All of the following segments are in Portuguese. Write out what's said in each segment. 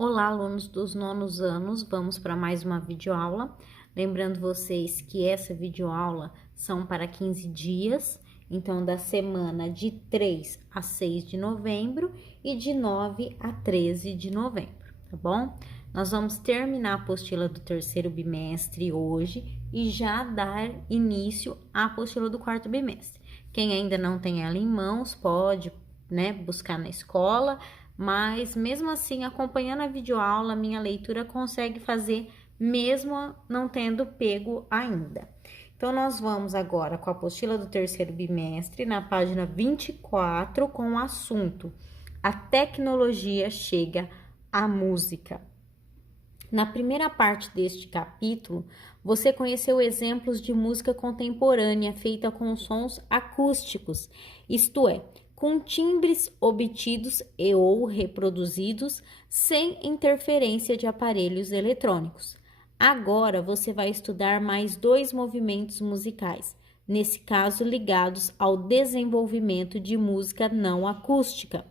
Olá, alunos dos nonos anos, vamos para mais uma videoaula. Lembrando vocês que essa videoaula são para 15 dias, então da semana de 3 a 6 de novembro e de 9 a 13 de novembro, tá bom? Nós vamos terminar a apostila do terceiro bimestre hoje e já dar início à apostila do quarto bimestre. Quem ainda não tem ela em mãos, pode, buscar na escola, mas mesmo assim, acompanhando a videoaula, minha leitura consegue fazer mesmo não tendo pego ainda. Então, nós vamos agora com a apostila do terceiro bimestre, na página 24, com o assunto: A tecnologia chega à música. Na primeira parte deste capítulo, você conheceu exemplos de música contemporânea feita com sons acústicos, isto é, com timbres obtidos e ou reproduzidos sem interferência de aparelhos eletrônicos. Agora você vai estudar mais dois movimentos musicais, nesse caso ligados ao desenvolvimento de música não acústica.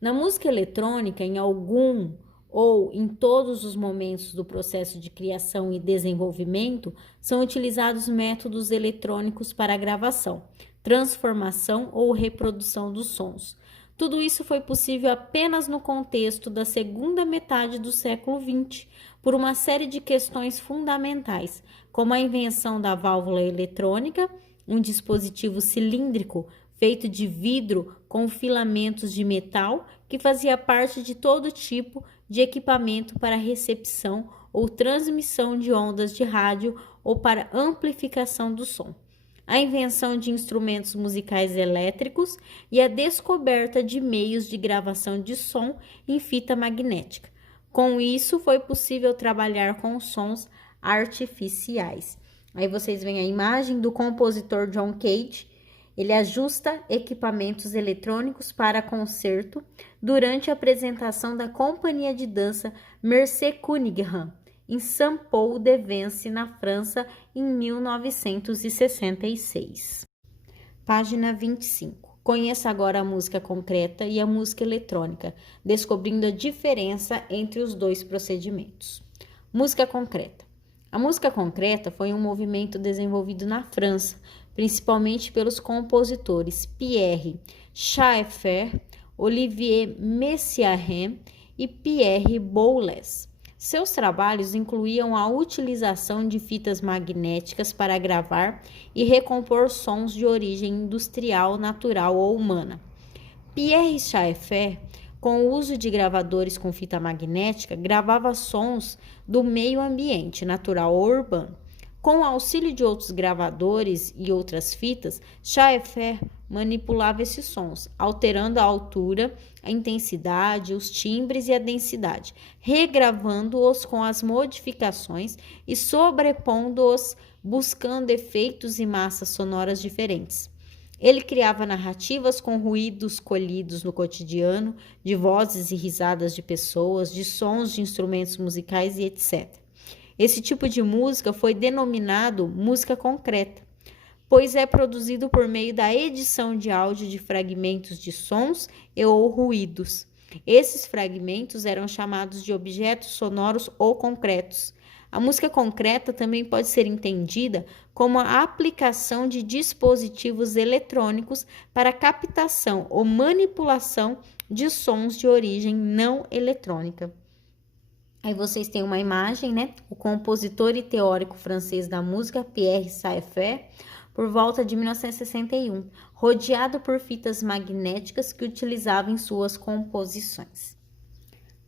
Na música eletrônica, em algum ou em todos os momentos do processo de criação e desenvolvimento, são utilizados métodos eletrônicos para a gravação, transformação ou reprodução dos sons. Tudo isso foi possível apenas no contexto da segunda metade do século XX, por uma série de questões fundamentais, como a invenção da válvula eletrônica, um dispositivo cilíndrico feito de vidro com filamentos de metal que fazia parte de todo tipo de equipamento para recepção ou transmissão de ondas de rádio ou para amplificação do som. A invenção de instrumentos musicais elétricos e a descoberta de meios de gravação de som em fita magnética. Com isso, foi possível trabalhar com sons artificiais. Aí vocês veem a imagem do compositor John Cage. Ele ajusta equipamentos eletrônicos para concerto durante a apresentação da companhia de dança Mercé Cunningham, em Saint-Paul-de-Vence, na França, em 1966. Página 25. Conheça agora a música concreta e a música eletrônica, descobrindo a diferença entre os dois procedimentos. Música concreta. A música concreta foi um movimento desenvolvido na França, principalmente pelos compositores Pierre Schaeffer, Olivier Messiaen e Pierre Boulez. Seus trabalhos incluíam a utilização de fitas magnéticas para gravar e recompor sons de origem industrial, natural ou humana. Pierre Schaeffer, com o uso de gravadores com fita magnética, gravava sons do meio ambiente, natural ou urbano. Com o auxílio de outros gravadores e outras fitas, Schaeffer manipulava esses sons, alterando a altura, a intensidade, os timbres e a densidade, regravando-os com as modificações e sobrepondo-os, buscando efeitos e massas sonoras diferentes. Ele criava narrativas com ruídos colhidos no cotidiano, de vozes e risadas de pessoas, de sons de instrumentos musicais e etc. Esse tipo de música foi denominado música concreta, pois é produzido por meio da edição de áudio de fragmentos de sons e ou ruídos. Esses fragmentos eram chamados de objetos sonoros ou concretos. A música concreta também pode ser entendida como a aplicação de dispositivos eletrônicos para captação ou manipulação de sons de origem não eletrônica. Aí vocês têm uma imagem, O compositor e teórico francês da música, Pierre Schaeffer, por volta de 1961, rodeado por fitas magnéticas que utilizava em suas composições.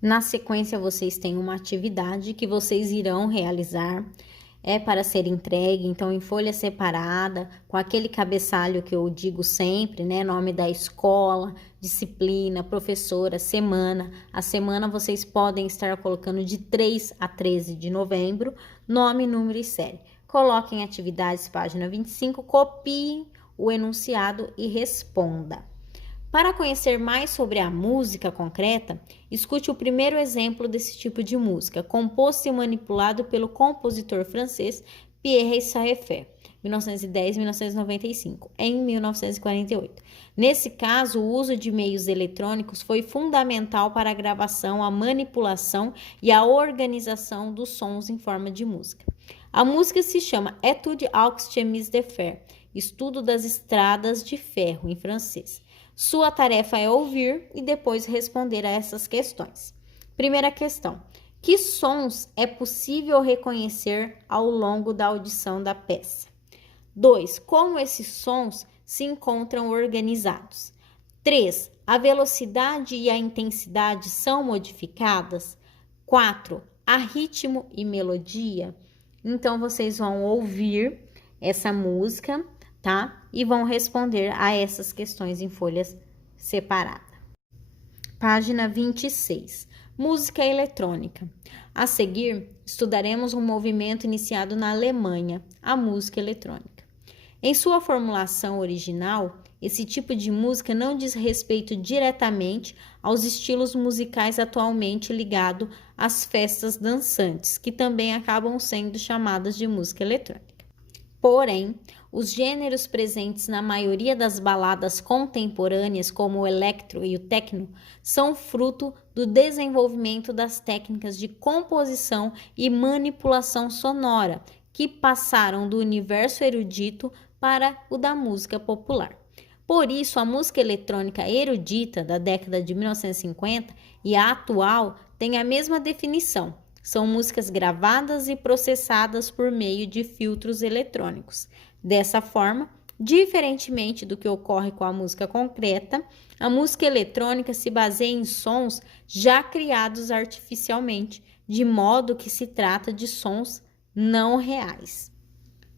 Na sequência, vocês têm uma atividade que vocês irão realizar, para ser entregue, então em folha separada, com aquele cabeçalho que eu digo sempre, nome da escola, disciplina, professora, semana. A semana vocês podem estar colocando de 3 a 13 de novembro, nome, número e série. Coloquem atividades, página 25, copiem o enunciado e responda. Para conhecer mais sobre a música concreta, escute o primeiro exemplo desse tipo de música, composto e manipulado pelo compositor francês Pierre Schaeffer. 1910 e 1995, em 1948. Nesse caso, o uso de meios eletrônicos foi fundamental para a gravação, a manipulação e a organização dos sons em forma de música. A música se chama Étude aux chemins de fer, estudo das estradas de ferro, em francês. Sua tarefa é ouvir e depois responder a essas questões. Primeira questão: que sons é possível reconhecer ao longo da audição da peça? 2. Como esses sons se encontram organizados? 3. A velocidade e a intensidade são modificadas? 4. Há ritmo e melodia? Então, vocês vão ouvir essa música, tá? E vão responder a essas questões em folhas separadas. Página 26. Música eletrônica. A seguir, estudaremos um movimento iniciado na Alemanha, a música eletrônica. Em sua formulação original, esse tipo de música não diz respeito diretamente aos estilos musicais atualmente ligados às festas dançantes, que também acabam sendo chamadas de música eletrônica. Porém, os gêneros presentes na maioria das baladas contemporâneas, como o electro e o techno, são fruto do desenvolvimento das técnicas de composição e manipulação sonora, que passaram do universo erudito para o da música popular. Por isso, a música eletrônica erudita da década de 1950 e a atual têm a mesma definição. São músicas gravadas e processadas por meio de filtros eletrônicos. Dessa forma, diferentemente do que ocorre com a música concreta, a música eletrônica se baseia em sons já criados artificialmente, de modo que se trata de sons não reais.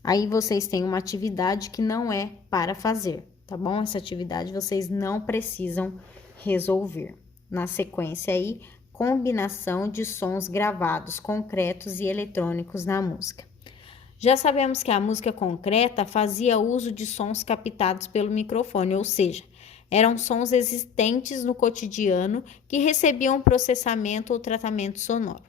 Aí vocês têm uma atividade que não é para fazer, tá bom? Essa atividade vocês não precisam resolver. Na sequência aí, combinação de sons gravados, concretos e eletrônicos na música. Já sabemos que a música concreta fazia uso de sons captados pelo microfone, ou seja, eram sons existentes no cotidiano que recebiam processamento ou tratamento sonoro.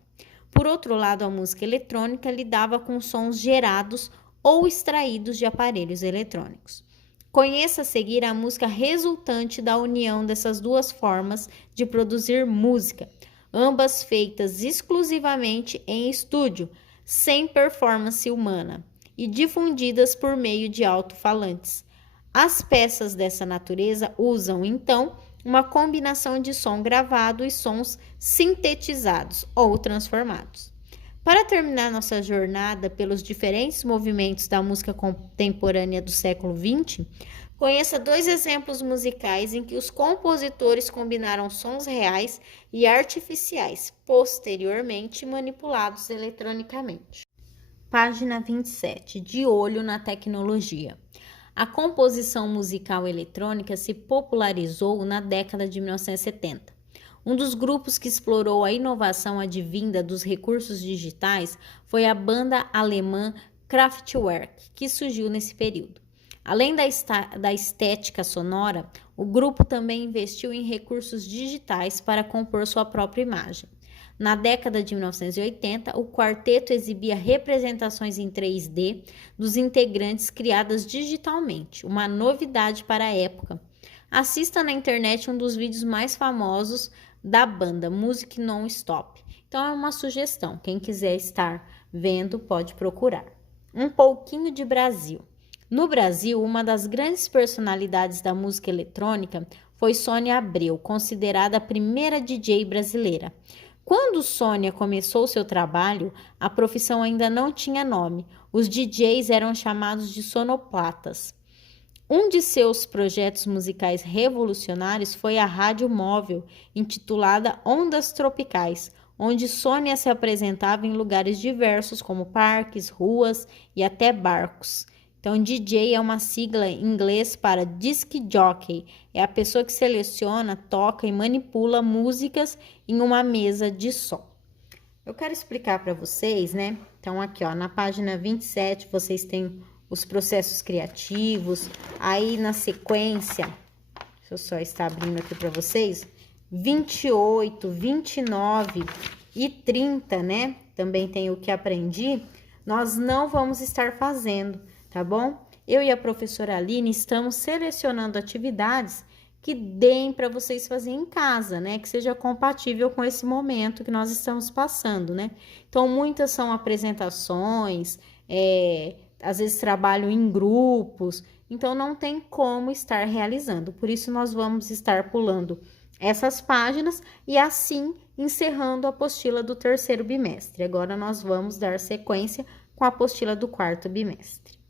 Por outro lado, a música eletrônica lidava com sons gerados ou extraídos de aparelhos eletrônicos. Conheça a seguir a música resultante da união dessas duas formas de produzir música, ambas feitas exclusivamente em estúdio, sem performance humana, e difundidas por meio de alto-falantes. As peças dessa natureza usam, então, uma combinação de som gravado e sons sintetizados ou transformados. Para terminar nossa jornada pelos diferentes movimentos da música contemporânea do século XX, conheça 2 exemplos musicais em que os compositores combinaram sons reais e artificiais, posteriormente manipulados eletronicamente. Página 27. De olho na tecnologia. A composição musical eletrônica se popularizou na década de 1970. Um dos grupos que explorou a inovação advinda dos recursos digitais foi a banda alemã Kraftwerk, que surgiu nesse período. Além da estética sonora, o grupo também investiu em recursos digitais para compor sua própria imagem. Na década de 1980, o quarteto exibia representações em 3D dos integrantes criadas digitalmente, uma novidade para a época. Assista na internet um dos vídeos mais famosos da banda, Music Non-Stop. Então é uma sugestão, quem quiser estar vendo pode procurar. Um pouquinho de Brasil. No Brasil, uma das grandes personalidades da música eletrônica foi Sônia Abreu, considerada a primeira DJ brasileira. Quando Sônia começou seu trabalho, a profissão ainda não tinha nome. Os DJs eram chamados de sonoplatas. Um de seus projetos musicais revolucionários foi a rádio móvel, intitulada Ondas Tropicais, onde Sônia se apresentava em lugares diversos, como parques, ruas e até barcos. Então, DJ é uma sigla em inglês para disc jockey, é a pessoa que seleciona, toca e manipula músicas em uma mesa de som. Eu quero explicar para vocês, né? Então, aqui, ó, na página 27, vocês têm os processos criativos. Aí, na sequência, deixa eu só estar abrindo aqui para vocês, 28, 29 e 30, né? Também tem o que aprendi. Nós não vamos estar fazendo. tá bom? Eu e a professora Aline estamos selecionando atividades que deem para vocês fazerem em casa, né? Que seja compatível com esse momento que nós estamos passando, né? Então, muitas são apresentações, às vezes trabalho em grupos, então não tem como estar realizando. Por isso, nós vamos estar pulando essas páginas e assim encerrando a apostila do terceiro bimestre. Agora, nós vamos dar sequência com a apostila do quarto bimestre.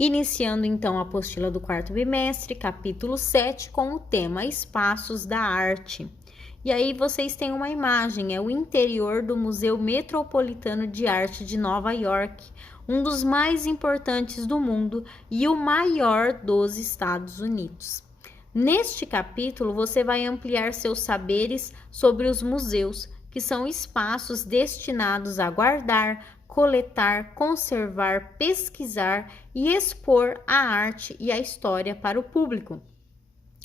Iniciando então a apostila do quarto bimestre, capítulo 7, com o tema Espaços da Arte. E aí vocês têm uma imagem, é o interior do Museu Metropolitano de Arte de Nova York, um dos mais importantes do mundo e o maior dos Estados Unidos. Neste capítulo, você vai ampliar seus saberes sobre os museus, que são espaços destinados a guardar, coletar, conservar, pesquisar e expor a arte e a história para o público.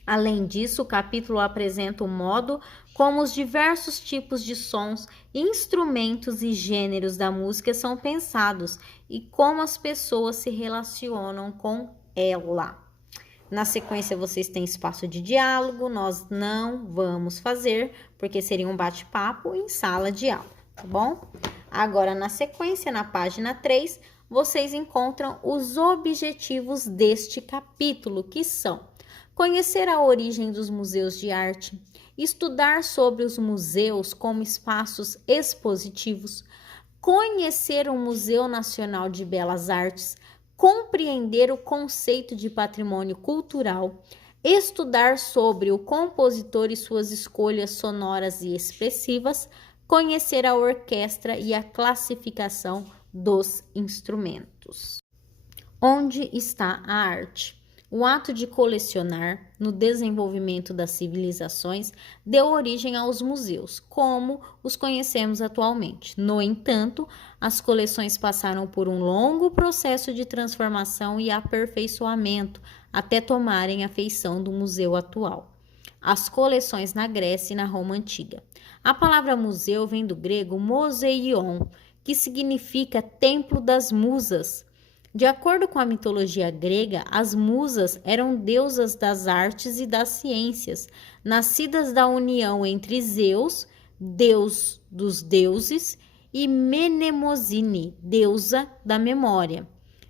Além disso, o capítulo apresenta o modo como os diversos tipos de sons, instrumentos e gêneros da música são pensados e como as pessoas se relacionam com ela. Na sequência, vocês têm espaço de diálogo, nós não vamos fazer, porque seria um bate-papo em sala de aula, tá bom? Agora, na sequência, na página 3, vocês encontram os objetivos deste capítulo, que são conhecer a origem dos museus de arte, estudar sobre os museus como espaços expositivos, conhecer o Museu Nacional de Belas Artes, compreender o conceito de patrimônio cultural, estudar sobre o compositor e suas escolhas sonoras e expressivas, conhecer a orquestra e a classificação dos instrumentos. Onde está a arte? O ato de colecionar, no desenvolvimento das civilizações, deu origem aos museus, como os conhecemos atualmente. No entanto, as coleções passaram por um longo processo de transformação e aperfeiçoamento, até tomarem a feição do museu atual. As coleções na Grécia e na Roma Antiga. A palavra museu vem do grego moseion, que significa templo das musas. De acordo com a mitologia grega, as musas eram deusas das artes e das ciências, nascidas da união entre Zeus, deus dos deuses, e Mnemosine, deusa da memória.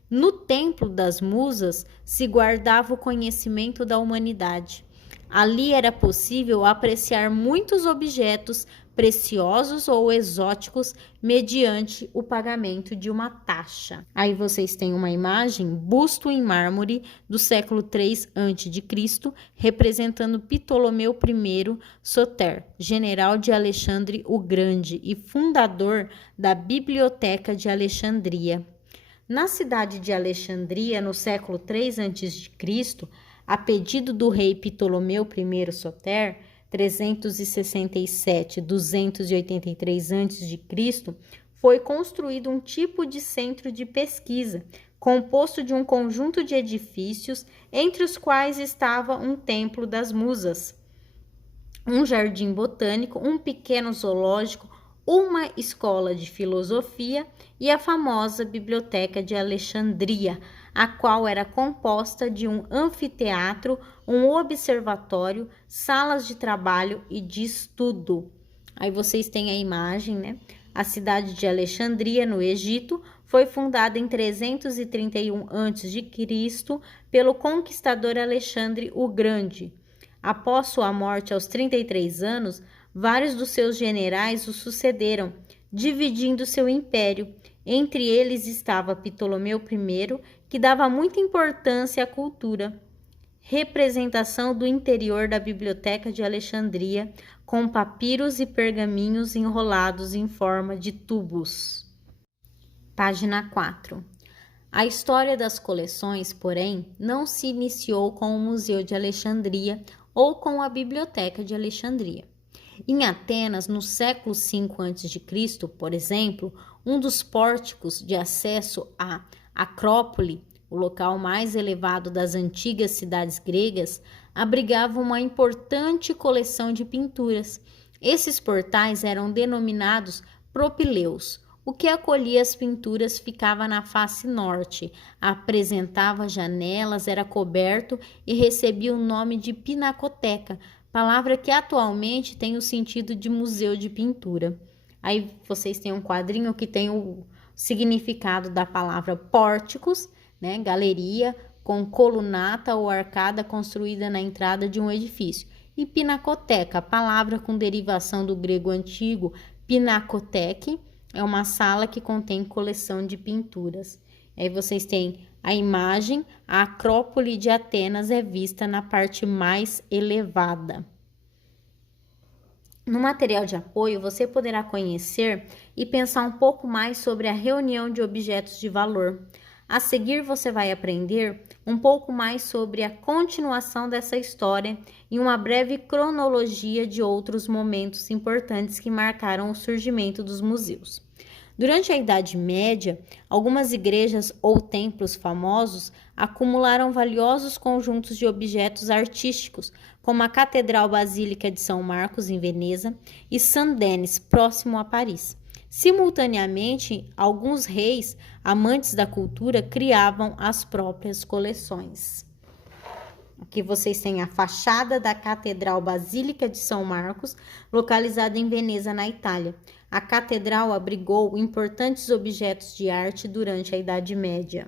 No templo das musas se guardava o conhecimento da humanidade. Ali era possível apreciar muitos objetos preciosos ou exóticos mediante o pagamento de uma taxa. Aí vocês têm uma imagem, busto em mármore do século III a.C., representando Ptolomeu I Soter, general de Alexandre o Grande e fundador da Biblioteca de Alexandria. Na cidade de Alexandria, no século III a.C., a pedido do rei Ptolomeu I Soter, 367-283 a.C., foi construído um tipo de centro de pesquisa, composto de um conjunto de edifícios, entre os quais estava um templo das musas, um jardim botânico, um pequeno zoológico, uma escola de filosofia e a famosa Biblioteca de Alexandria, a qual era composta de um anfiteatro, um observatório, salas de trabalho e de estudo. Aí vocês têm a imagem, né? A cidade de Alexandria, no Egito, foi fundada em 331 a.C. pelo conquistador Alexandre o Grande. Após sua morte aos 33 anos, vários dos seus generais o sucederam, dividindo seu império. Entre eles estava Ptolomeu I, que dava muita importância à cultura. Representação do interior da Biblioteca de Alexandria, com papiros e pergaminhos enrolados em forma de tubos. Página 4. A história das coleções, porém, não se iniciou com o Museu de Alexandria ou com a Biblioteca de Alexandria. Em Atenas, no século V a.C., por exemplo, um dos pórticos de acesso à Acrópole, o local mais elevado das antigas cidades gregas, abrigava uma importante coleção de pinturas. Esses portais eram denominados propileus. O que acolhia as pinturas ficava na face norte, apresentava janelas, era coberto e recebia o nome de pinacoteca, palavra que atualmente tem o sentido de museu de pintura. Aí vocês têm um quadrinho que tem o significado da palavra pórticos, né, galeria com colunata ou arcada construída na entrada de um edifício. E pinacoteca, palavra com derivação do grego antigo pinacoteque, é uma sala que contém coleção de pinturas. Aí vocês têm a imagem, a Acrópole de Atenas é vista na parte mais elevada. No material de apoio, você poderá conhecer e pensar um pouco mais sobre a reunião de objetos de valor. A seguir, você vai aprender um pouco mais sobre a continuação dessa história e uma breve cronologia de outros momentos importantes que marcaram o surgimento dos museus. Durante a Idade Média, algumas igrejas ou templos famosos acumularam valiosos conjuntos de objetos artísticos, como a Catedral Basílica de São Marcos, em Veneza, e Saint-Denis, próximo a Paris. Simultaneamente, alguns reis, amantes da cultura, criavam as próprias coleções. Aqui vocês têm a fachada da Catedral Basílica de São Marcos, localizada em Veneza, na Itália. A catedral abrigou importantes objetos de arte durante a Idade Média.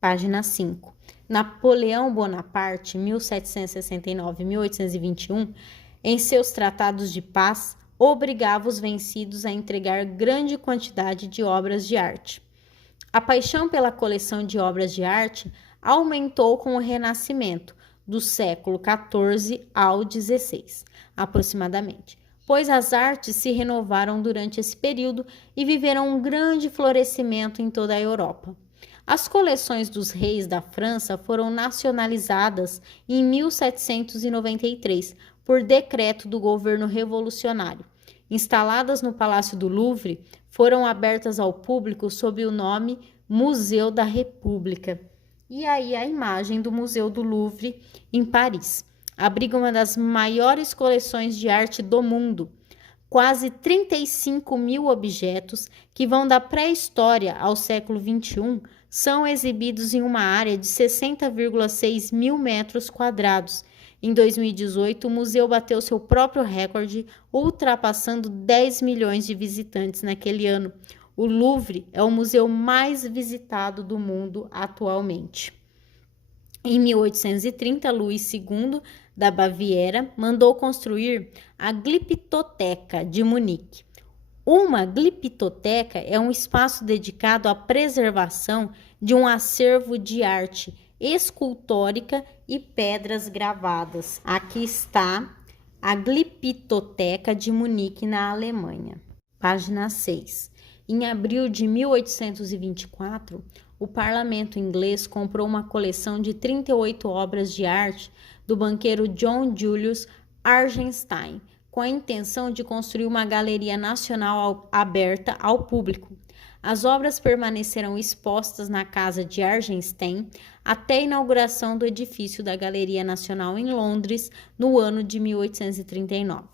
Página 5. Napoleão Bonaparte, 1769-1821, em seus tratados de paz, obrigava os vencidos a entregar grande quantidade de obras de arte. A paixão pela coleção de obras de arte aumentou com o Renascimento, do século XIV ao XVI, aproximadamente, pois as artes se renovaram durante esse período e viveram um grande florescimento em toda a Europa. As coleções dos reis da França foram nacionalizadas em 1793, por decreto do governo revolucionário. Instaladas no Palácio do Louvre, foram abertas ao público sob o nome Museu da República. E aí a imagem do Museu do Louvre, em Paris. Abriga uma das maiores coleções de arte do mundo. Quase 35 mil objetos, que vão da pré-história ao século XXI, são exibidos em uma área de 60,6 mil metros quadrados. Em 2018, o museu bateu seu próprio recorde, ultrapassando 10 milhões de visitantes naquele ano. O Louvre é o museu mais visitado do mundo atualmente. Em 1830, Luís II, da Baviera, mandou construir a Gliptoteca de Munique. Uma gliptoteca é um espaço dedicado à preservação de um acervo de arte escultórica e pedras gravadas. Aqui está a Gliptoteca de Munique, na Alemanha. Página 6. Em abril de 1824, o parlamento inglês comprou uma coleção de 38 obras de arte do banqueiro John Julius Argenstein, com a intenção de construir uma galeria nacional aberta ao público. As obras permaneceram expostas na casa de Argenstein até a inauguração do edifício da Galeria Nacional em Londres, no ano de 1839.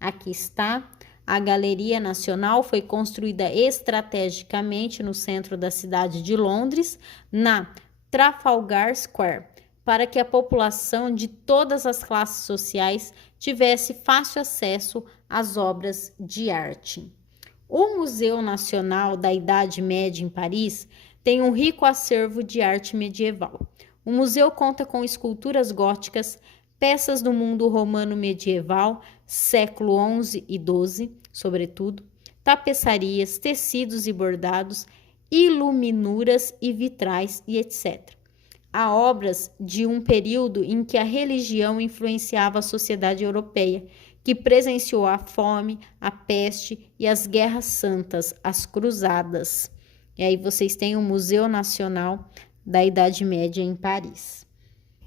Aqui está. A Galeria Nacional foi construída estrategicamente no centro da cidade de Londres, na Trafalgar Square, para que a população de todas as classes sociais tivesse fácil acesso às obras de arte. O Museu Nacional da Idade Média em Paris tem um rico acervo de arte medieval. O museu conta com esculturas góticas, peças do mundo romano medieval, século XI e XII, sobretudo, tapeçarias, tecidos e bordados, iluminuras e vitrais e etc. Há obras de um período em que a religião influenciava a sociedade europeia, que presenciou a fome, a peste e as guerras santas, as cruzadas. E aí vocês têm o Museu Nacional da Idade Média em Paris.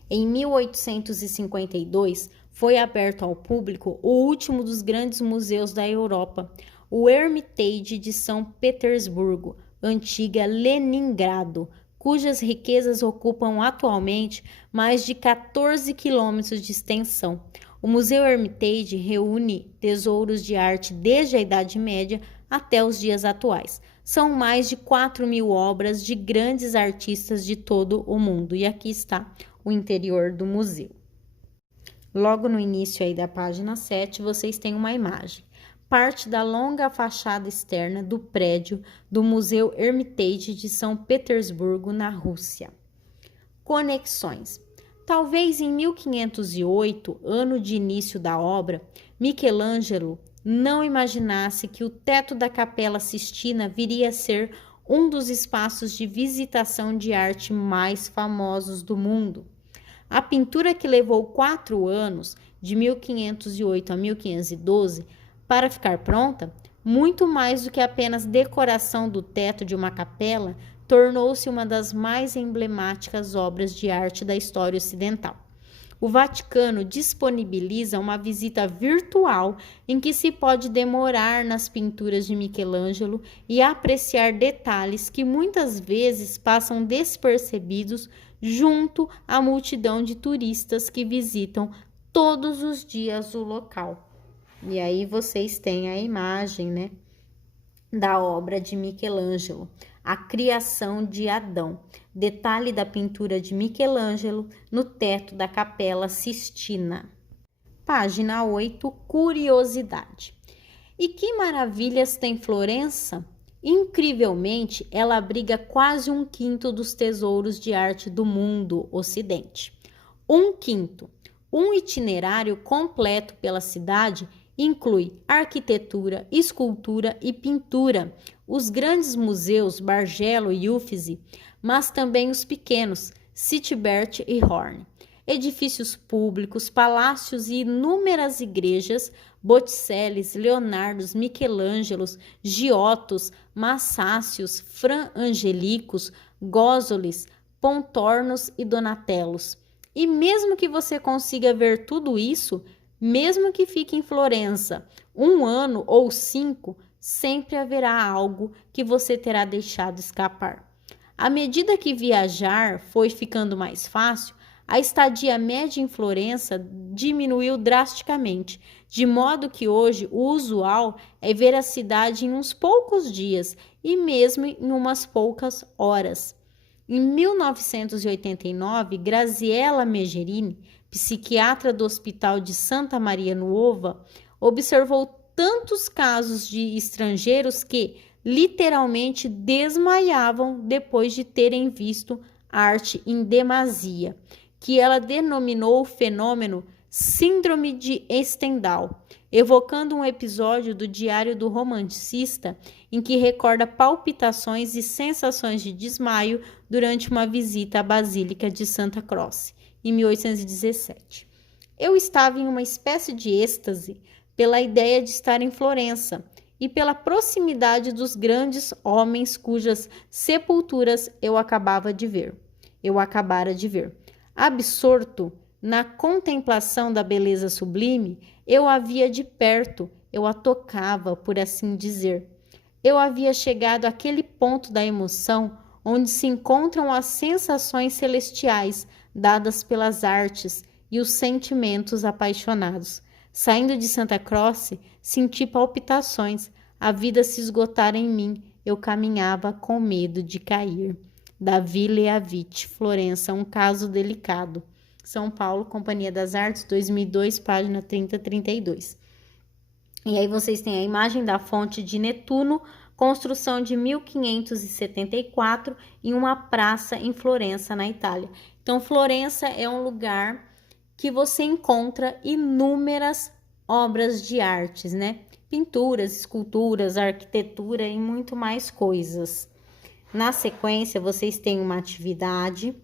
Em 1852, foi aberto ao público o último dos grandes museus da Europa, o Hermitage de São Petersburgo, antiga Leningrado, cujas riquezas ocupam atualmente mais de 14 quilômetros de extensão. O Museu Hermitage reúne tesouros de arte desde a Idade Média até os dias atuais. São mais de 4.000 obras de grandes artistas de todo o mundo. E aqui está o interior do museu. Logo no início aí da página 7, vocês têm uma imagem. Parte da longa fachada externa do prédio do Museu Hermitage de São Petersburgo, na Rússia. Conexões. Talvez em 1508, ano de início da obra, Michelangelo não imaginasse que o teto da Capela Sistina viria a ser um dos espaços de visitação de arte mais famosos do mundo. A pintura, que levou 4 anos, de 1508 a 1512, para ficar pronta, muito mais do que apenas decoração do teto de uma capela, tornou-se uma das mais emblemáticas obras de arte da história ocidental. O Vaticano disponibiliza uma visita virtual em que se pode demorar nas pinturas de Michelangelo e apreciar detalhes que muitas vezes passam despercebidos junto à multidão de turistas que visitam todos os dias o local. E aí vocês têm a imagem, né, da obra de Michelangelo, a criação de Adão. Detalhe da pintura de Michelangelo no teto da Capela Sistina. Página 8, curiosidade. E que maravilhas tem Florença? Incrivelmente, ela abriga quase 1/5 dos tesouros de arte do mundo ocidente. 1/5. Um itinerário completo pela cidade inclui arquitetura, escultura e pintura, os grandes museus Bargello e Uffizi, mas também os pequenos, Sittibert e Horn, edifícios públicos, palácios e inúmeras igrejas, Botticellis, Leonardos, Michelangelos, Giottos, Massácios, Fra Angelicos, Gózolis, Pontornos e Donatellos. E mesmo que você consiga ver tudo isso, mesmo que fique em Florença 1 ano ou 5, sempre haverá algo que você terá deixado escapar. À medida que viajar foi ficando mais fácil, a estadia média em Florença diminuiu drasticamente, de modo que hoje o usual é ver a cidade em uns poucos dias e mesmo em umas poucas horas. Em 1989, Graziella Megerini, psiquiatra do Hospital de Santa Maria Nuova, observou tantos casos de estrangeiros que literalmente desmaiavam depois de terem visto arte em demasia, que ela denominou o fenômeno Síndrome de Stendhal, evocando um episódio do Diário do Romancista em que recorda palpitações e sensações de desmaio durante uma visita à Basílica de Santa Croce, em 1817. Eu estava em uma espécie de êxtase pela ideia de estar em Florença e pela proximidade dos grandes homens cujas sepulturas eu acabara de ver. Absorto na contemplação da beleza sublime, eu a via de perto, eu a tocava, por assim dizer. Eu havia chegado àquele ponto da emoção onde se encontram as sensações celestiais dadas pelas artes e os sentimentos apaixonados. Saindo de Santa Croce, senti palpitações, a vida se esgotara em mim, eu caminhava com medo de cair. Davi Leavitt, Florença, um caso delicado. São Paulo, Companhia das Artes, 2002, página 30-32. E aí vocês têm a imagem da fonte de Netuno, construção de 1574, em uma praça em Florença, na Itália. Então, Florença é um lugar que você encontra inúmeras obras de artes, né? Pinturas, esculturas, arquitetura e muito mais coisas. Na sequência, vocês têm uma atividade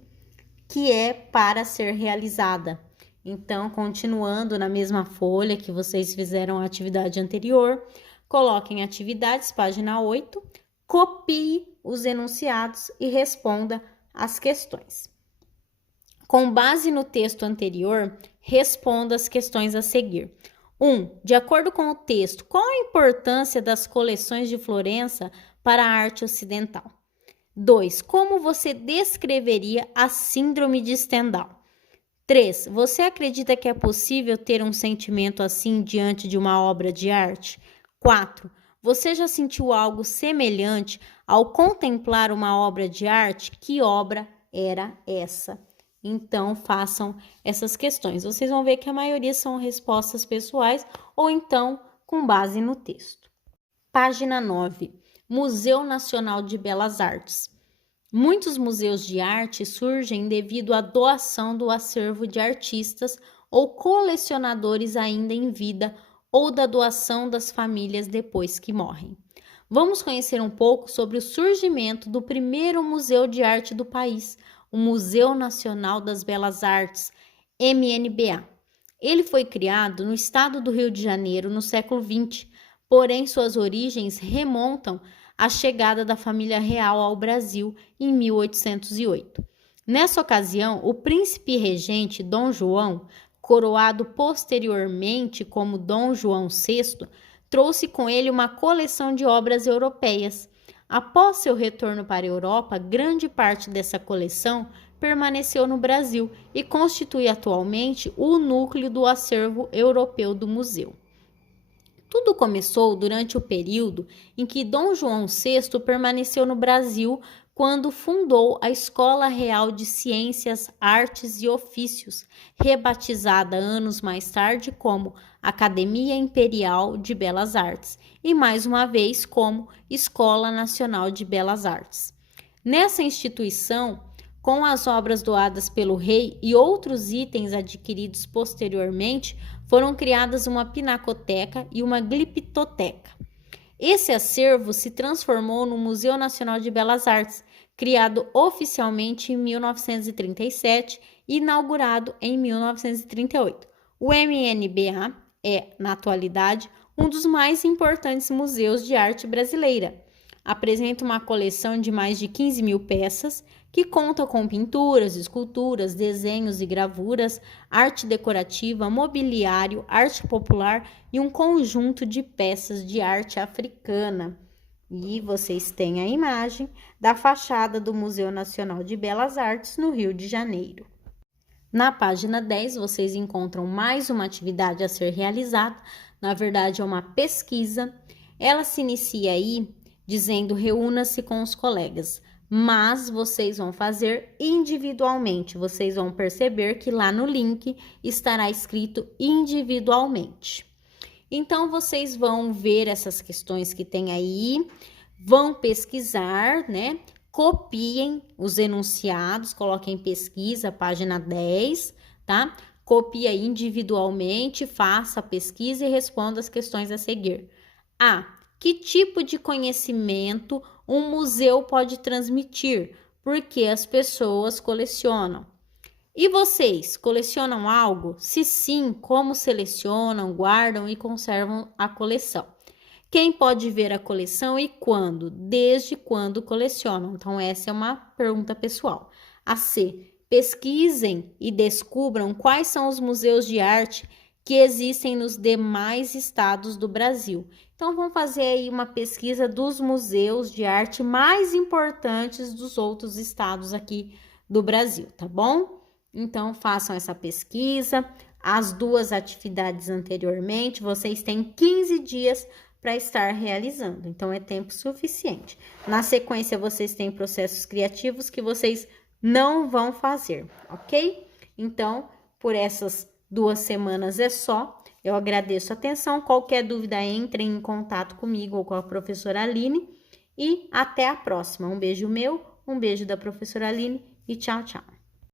que é para ser realizada. Então, continuando na mesma folha que vocês fizeram a atividade anterior, coloquem atividades, página 8, copie os enunciados e responda as questões. Com base no texto anterior, responda as questões a seguir. 1. De acordo com o texto, qual a importância das coleções de Florença para a arte ocidental? 2. Como você descreveria a síndrome de Stendhal? 3. Você acredita que é possível ter um sentimento assim diante de uma obra de arte? 4. Você já sentiu algo semelhante ao contemplar uma obra de arte? Que obra era essa? Então, façam essas questões. Vocês vão ver que a maioria são respostas pessoais ou então com base no texto. Página 9. Museu Nacional de Belas Artes. Muitos museus de arte surgem devido à doação do acervo de artistas ou colecionadores ainda em vida ou da doação das famílias depois que morrem. Vamos conhecer um pouco sobre o surgimento do primeiro museu de arte do país, o Museu Nacional das Belas Artes, MNBA. Ele foi criado no estado do Rio de Janeiro no século XX, porém suas origens remontam à chegada da família real ao Brasil em 1808. Nessa ocasião, o príncipe regente Dom João, coroado posteriormente como Dom João VI, trouxe com ele uma coleção de obras europeias. Após seu retorno para a Europa, grande parte dessa coleção permaneceu no Brasil e constitui atualmente o núcleo do acervo europeu do museu. Tudo começou durante o período em que Dom João VI permaneceu no Brasil, quando fundou a Escola Real de Ciências, Artes e Ofícios, rebatizada anos mais tarde como Academia Imperial de Belas Artes e mais uma vez como Escola Nacional de Belas Artes. Nessa instituição, com as obras doadas pelo rei e outros itens adquiridos posteriormente, foram criadas uma pinacoteca e uma gliptoteca. Esse acervo se transformou no Museu Nacional de Belas Artes, criado oficialmente em 1937 e inaugurado em 1938. O MNBA é, na atualidade, um dos mais importantes museus de arte brasileira. Apresenta uma coleção de mais de 15 mil peças, que conta com pinturas, esculturas, desenhos e gravuras, arte decorativa, mobiliário, arte popular e um conjunto de peças de arte africana. E vocês têm a imagem da fachada do Museu Nacional de Belas Artes no Rio de Janeiro. Na página 10, vocês encontram mais uma atividade a ser realizada, na verdade é uma pesquisa. Ela se inicia aí dizendo reúna-se com os colegas, mas vocês vão fazer individualmente. Vocês vão perceber que lá no link estará escrito individualmente. Então, vocês vão ver essas questões que tem aí, vão pesquisar, né? Copiem os enunciados, coloquem pesquisa, página 10, tá? Copia individualmente, faça a pesquisa e responda as questões a seguir. A. Que tipo de conhecimento um museu pode transmitir? Porque as pessoas colecionam. E vocês, colecionam algo? Se sim, como selecionam, guardam e conservam a coleção? Quem pode ver a coleção e quando? Desde quando colecionam? Então, essa é uma pergunta pessoal. A C. Pesquisem e descubram quais são os museus de arte que existem nos demais estados do Brasil. Então, vamos fazer aí uma pesquisa dos museus de arte mais importantes dos outros estados aqui do Brasil, tá bom? Então, façam essa pesquisa, as duas atividades anteriormente, vocês têm 15 dias para estar realizando, então é tempo suficiente. Na sequência, vocês têm processos criativos que vocês não vão fazer, ok? Então, por essas 2 semanas é só. Eu agradeço a atenção. Qualquer dúvida, entrem em contato comigo ou com a professora Aline. E até a próxima. Um beijo meu, um beijo da professora Aline e tchau, tchau.